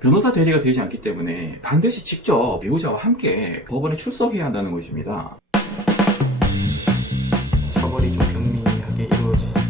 변호사 대리가 되지 않기 때문에 반드시 직접 배우자와 함께 법원에 출석해야 한다는 것입니다. 처벌이 좀 경미하게 이루어지죠.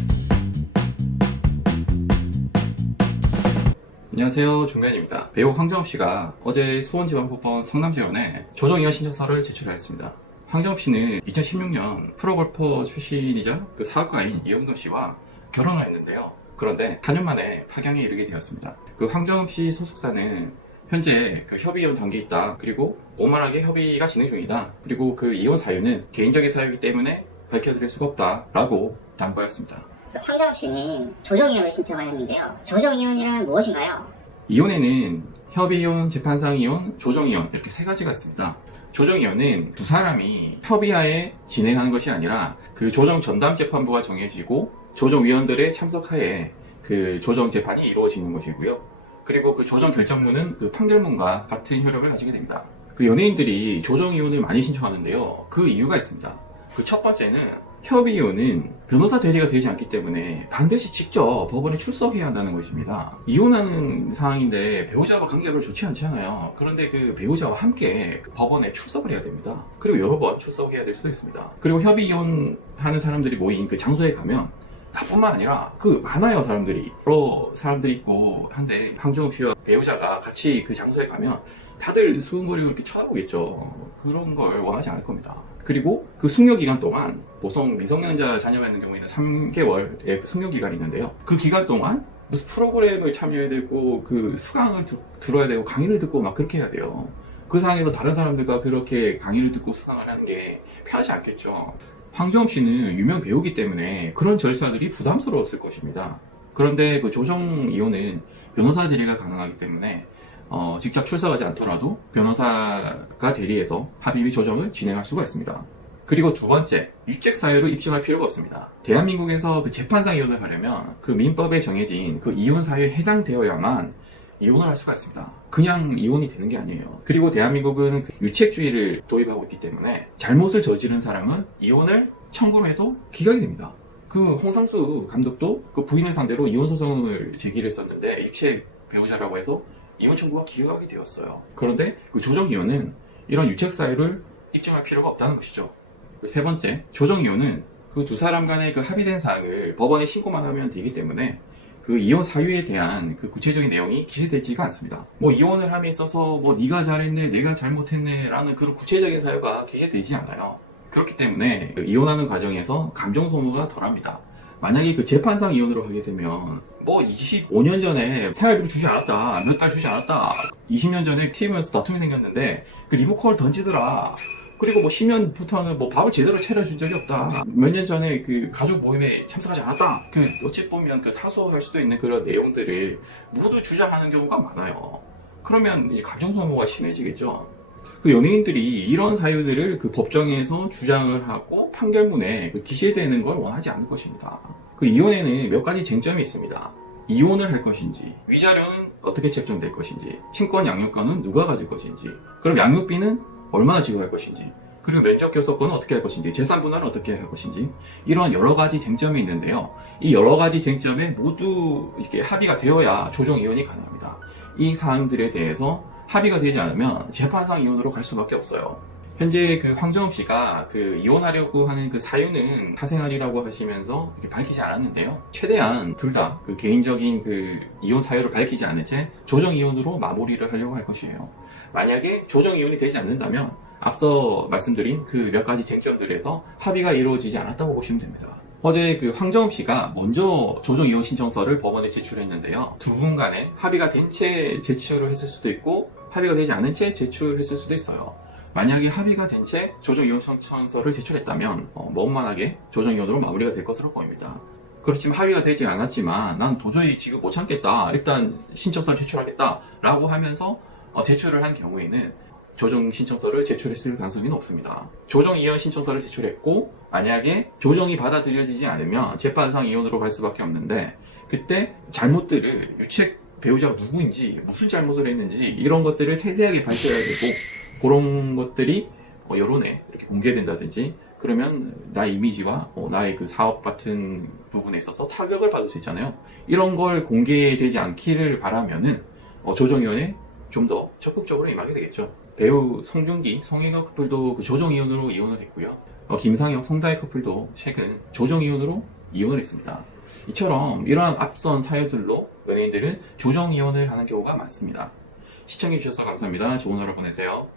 안녕하세요, 중간입니다. 배우 황정업 씨가 어제 수원지방법원 성남지원에 조정이원 신청서를 제출하였습니다. 황정업 씨는 2016년 프로골퍼 출신이자 그 사업가인 이영돈 씨와 결혼을 했는데요. 그런데 4년 만에 파경에 이르게 되었습니다. 그 황정업 씨 소속사는 현재 그 협의 이혼 단계에 있다. 그리고 원만하게 협의가 진행 중이다. 그리고 그 이혼 사유는 개인적인 사유이기 때문에 밝혀드릴 수가 없다. 라고 당부하였습니다. 황정업 씨는 조정이혼을 신청하였는데요. 조정이혼이란 무엇인가요? 이혼에는 협의이혼, 재판상 이혼, 조정이혼 이렇게 세 가지가 있습니다. 조정이혼은 두 사람이 협의하에 진행하는 것이 아니라 그 조정 전담 재판부가 정해지고 조정위원들의 참석하에 그 조정 재판이 이루어지는 것이고요. 그리고 그 조정 결정문은 그 판결문과 같은 효력을 가지게 됩니다. 그 연예인들이 조정이혼을 많이 신청하는데요. 그 이유가 있습니다. 그 첫 번째는 협의이혼은 변호사 대리가 되지 않기 때문에 반드시 직접 법원에 출석해야 한다는 것입니다. 이혼하는 상황인데 배우자와 관계가 별로 좋지 않잖아요. 그런데 그 배우자와 함께 그 법원에 출석을 해야 됩니다. 그리고 여러 번 출석해야 될 수도 있습니다. 그리고 협의이혼하는 사람들이 모인 그 장소에 가면 나뿐만 아니라 그 많아요, 사람들이. 여러 사람들이 있고 한데 황정업 씨와 배우자가 같이 그 장소에 가면 다들 수근거리고 이렇게 쳐다보겠죠. 그런 걸 원하지 않을 겁니다. 그리고 그 숙려기간 동안 보통 미성년자 자녀가 있는 경우에는 3개월의 그 숙려기간이 있는데요. 그 기간 동안 무슨 프로그램을 참여해야 되고 그 수강을 들어야 되고 강의를 듣고 막 그렇게 해야 돼요. 그 상황에서 다른 사람들과 그렇게 강의를 듣고 수강을 하는 게 편하지 않겠죠. 황정업 씨는 유명 배우기 때문에 그런 절차들이 부담스러웠을 것입니다. 그런데 그 조정 이혼은 변호사 대리가 가능하기 때문에 직접 출석하지 않더라도 변호사가 대리해서 합의 및 조정을 진행할 수가 있습니다. 그리고 두 번째, 유책 사유를 입증할 필요가 없습니다. 대한민국에서 그 재판상 이혼을 하려면 그 민법에 정해진 그 이혼 사유에 해당되어야만 이혼을 할 수가 있습니다. 그냥 이혼이 되는 게 아니에요. 그리고 대한민국은 그 유책주의를 도입하고 있기 때문에 잘못을 저지른 사람은 이혼을 청구를 해도 기각이 됩니다. 그 홍상수 감독도 그 부인을 상대로 이혼 소송을 제기를 했었는데 유책 배우자라고 해서 이혼 청구가 기각이 되었어요. 그런데 그 조정이혼은 이런 유책 사유를 입증할 필요가 없다는 것이죠. 세 번째, 조정이혼은 그 두 사람 간의 그 합의된 사항을 법원에 신고만 하면 되기 때문에 그 이혼 사유에 대한 그 구체적인 내용이 기재되지가 않습니다. 뭐 이혼을 함에 있어서 뭐 네가 잘했네, 내가 잘못했네 라는 그런 구체적인 사유가 기재되지 않아요. 그렇기 때문에 그 이혼하는 과정에서 감정 소모가 덜합니다. 만약에 그 재판상 이혼으로 하게 되면 뭐 25년 전에 생활비를 주지 않았다, 몇 달 주지 않았다, 20년 전에 TV에서 다툼이 생겼는데 그 리모컨을 던지더라, 그리고 뭐 10년부터는 뭐 밥을 제대로 차려준 적이 없다, 몇 년 전에 그 가족 모임에 참석하지 않았다, 그 어찌 보면 그 사소할 수도 있는 그런 내용들을 모두 주장하는 경우가 많아요. 그러면 이제 감정 소모가 심해지겠죠. 그 연예인들이 이런 사유들을 그 법정에서 주장을 하고 판결문에 그 기재되는 걸 원하지 않을 것입니다. 그 이혼에는 몇 가지 쟁점이 있습니다. 이혼을 할 것인지, 위자료는 어떻게 책정될 것인지, 친권 양육권은 누가 가질 것인지, 그럼 양육비는 얼마나 지급할 것인지, 그리고 면접 교섭권은 어떻게 할 것인지, 재산 분할은 어떻게 할 것인지, 이런 여러 가지 쟁점이 있는데요. 이 여러 가지 쟁점에 모두 이렇게 합의가 되어야 조정 이혼이 가능합니다. 이 사항들에 대해서 합의가 되지 않으면 재판상 이혼으로 갈 수밖에 없어요. 현재 그 황정업 씨가 그 이혼하려고 하는 그 사유는 사생활이라고 하시면서 밝히지 않았는데요. 최대한 둘 다 그 개인적인 그 이혼 사유를 밝히지 않은 채 조정 이혼으로 마무리를 하려고 할 것이에요. 만약에 조정 이혼이 되지 않는다면 앞서 말씀드린 그 몇 가지 쟁점들에서 합의가 이루어지지 않았다고 보시면 됩니다. 어제 그 황정업 씨가 먼저 조정 이혼 신청서를 법원에 제출했는데요. 두 분 간에 합의가 된 채 제출을 했을 수도 있고 합의가 되지 않은 채 제출했을 수도 있어요. 만약에 합의가 된 채 조정 이혼 신청서를 제출했다면 원만하게 조정 이혼으로 마무리가 될 것으로 보입니다. 그렇지만 합의가 되지 않았지만 난 도저히 지금 못 참겠다, 일단 신청서를 제출하겠다 라고 하면서 제출을 한 경우에는 조정 신청서를 제출했을 가능성이 높습니다. 조정 이혼 신청서를 제출했고 만약에 조정이 받아들여지지 않으면 재판상 이혼으로 갈 수밖에 없는데, 그때 잘못들을 유책 배우자가 누구인지, 무슨 잘못을 했는지 이런 것들을 세세하게 밝혀야 되고, 그런 것들이 여론에 이렇게 공개된다든지, 그러면 나의 이미지와 나의 그 사업 같은 부분에 있어서 타격을 받을 수 있잖아요. 이런 걸 공개되지 않기를 바라면은 조정이혼에 좀 더 적극적으로 임하게 되겠죠. 배우 송중기, 송혜교 커플도 그 조정이혼으로 이혼을 했고요. 김상혁, 성다혜 커플도 최근 조정이혼으로 이혼을 했습니다. 이처럼 이러한 앞선 사유들로 연예인들은 조정이혼을 하는 경우가 많습니다. 시청해주셔서 감사합니다. 좋은 하루 보내세요.